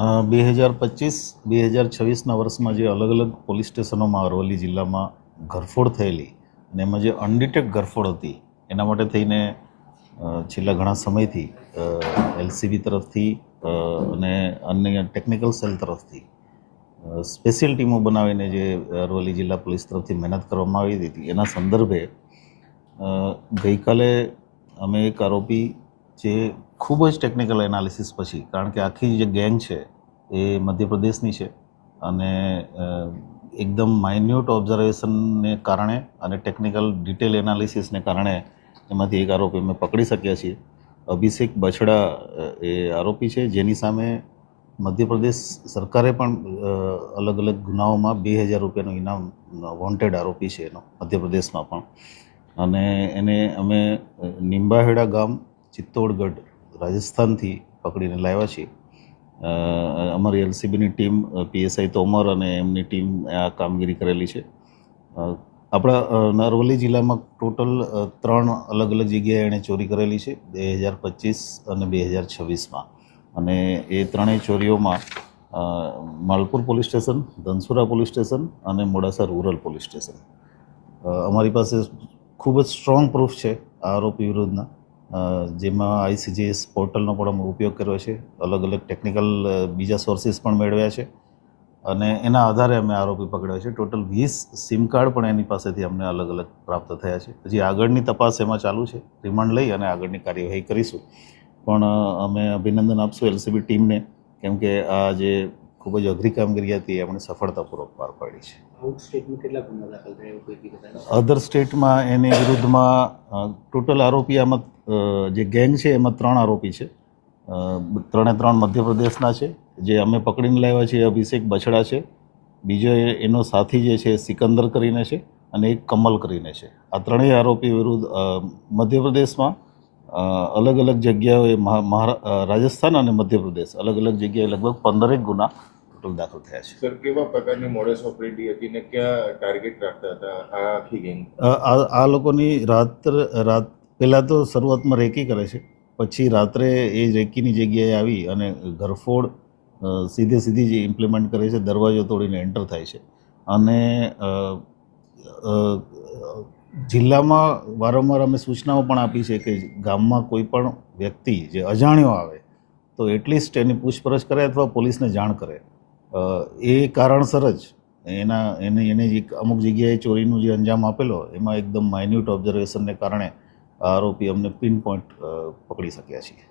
2025-2026ના વર્ષમાં જે અલગ અલગ પોલીસ સ્ટેશનોમાં અરવલ્લી જિલ્લામાં ઘરફોડ થયેલી અને એમાં જે અનડિટેક્ટ ઘરફોડ હતી એના માટે થઈને છેલ્લા ઘણા સમયથી એલસીબી તરફથી અને અન્ય ટેકનિકલ સેલ તરફથી સ્પેશિયલ ટીમો બનાવીને જે અરવલ્લી જિલ્લા પોલીસ તરફથી મહેનત કરવામાં આવી હતી એના સંદર્ભે ગઈકાલે અમે એક આરોપી જે ખૂબ જ ટેકનિકલ એનાલિસિસ પછી, કારણ કે આખી જે ગેંગ છે એ મધ્યપ્રદેશની છે અને એકદમ માઇન્યુટ ઓબ્ઝર્વેશનને કારણે અને ટેકનિકલ ડિટેલ એનાલિસિસને કારણે એમાંથી એક આરોપી અમે પકડી શક્યા છીએ. અભિષેક બછડા એ આરોપી છે, જેની સામે મધ્યપ્રદેશ સરકારે પણ અલગ અલગ ગુનાઓમાં 2000 રૂપિયાનું ઇનામ વોન્ટેડ આરોપી છે એનો મધ્યપ્રદેશમાં પણ. અને એને અમે નિંબાહેડા ગામ ચિત્તોડગઢ રાજસ્થાનથી પકડીને લાવ્યા છીએ. અમારી એલસીબીની ટીમ પીએસઆઈ તોમર અને એમની ટીમ આ કામગીરી કરેલી છે. આપણા અરવલ્લી જિલ્લામાં ટોટલ 3 અલગ અલગ જગ્યાએ એણે ચોરી કરેલી છે 2025 અને 2026માં. અને એ ત્રણેય ચોરીઓમાં Malpur police station, Dhansura police station અને મોડાસા રૂરલ પોલીસ સ્ટેશન. અમારી પાસે ખૂબ જ સ્ટ્રોંગ પ્રૂફ છે આ આરોપી વિરુદ્ધના, જેમાં આઈસીજીએસ પોર્ટલનો પણ અમે ઉપયોગ કર્યો છે, અલગ અલગ ટેકનિકલ બીજા સોર્સિસ પણ મેળવ્યા છે અને એના આધારે અમે આરોપી પકડ્યો છે. ટોટલ 20 સિમ કાર્ડ પણ એની પાસેથી અમને અલગ અલગ પ્રાપ્ત થયા છે. હજી આગળની તપાસ એમાં ચાલુ છે. રિમાન્ડ લઈ અને આગળની કાર્યવાહી કરીશું. પણ અમે અભિનંદન આપશું એલસીબી ટીમને, કેમ કે આ જે ખૂબ જ અઘરી કામગીરી હતી એમણે સફળતાપૂર્વક પાર પાડી છે. અધર સ્ટેટમાં એની વિરુદ્ધમાં ટોટલ આરોપી આમાં જે ગેંગ છે એમાં 3 આરોપી છે. 3 મધ્યપ્રદેશના છે. જે અમે પકડીને લાવ્યા છીએ અભિષેક બછડા છે, બીજો એનો સાથી જે છે સિકંદર કરીને છે અને એક કમલ કરીને છે. આ ત્રણેય આરોપી વિરુદ્ધ મધ્યપ્રદેશમાં અલગ અલગ જગ્યાએ રાજસ્થાન અને મધ્યપ્રદેશ અલગ અલગ જગ્યાએ લગભગ 15 ગુના ટોટલ દાખલ થયા છે. સર, કેવા પ્રકારની મોડસ ઓપરેટી હતી ને ક્યાં ટાર્ગેટ રાખતા હતા આ આખી ગેંગ? આ લોકોની રાત પહેલાં તો શરૂઆતમાં રેકી કરે છે, પછી રાત્રે એ રેકીની જગ્યાએ આવી અને ઘરફોડ સીધી જે ઇમ્પ્લિમેન્ટ કરે છે, દરવાજો તોડીને એન્ટર થાય છે. અને જિલ્લામાં વારંવાર અમે સૂચનાઓ પણ આપી છે કે ગામમાં કોઈ પણ વ્યક્તિ જે અજાણ્યો આવે તો એટલીસ્ટ એની પૂછપરછ કરે અથવા પોલીસને જાણ કરે. એ કારણસર જ એને અમુક જગ્યાએ ચોરીનું જે અંજામ આપેલો એમાં એકદમ માઇન્યુટ ઓબ્ઝર્વેશનને કારણે આ આરોપી અમને પિન પોઈન્ટ પકડી શક્યા છીએ.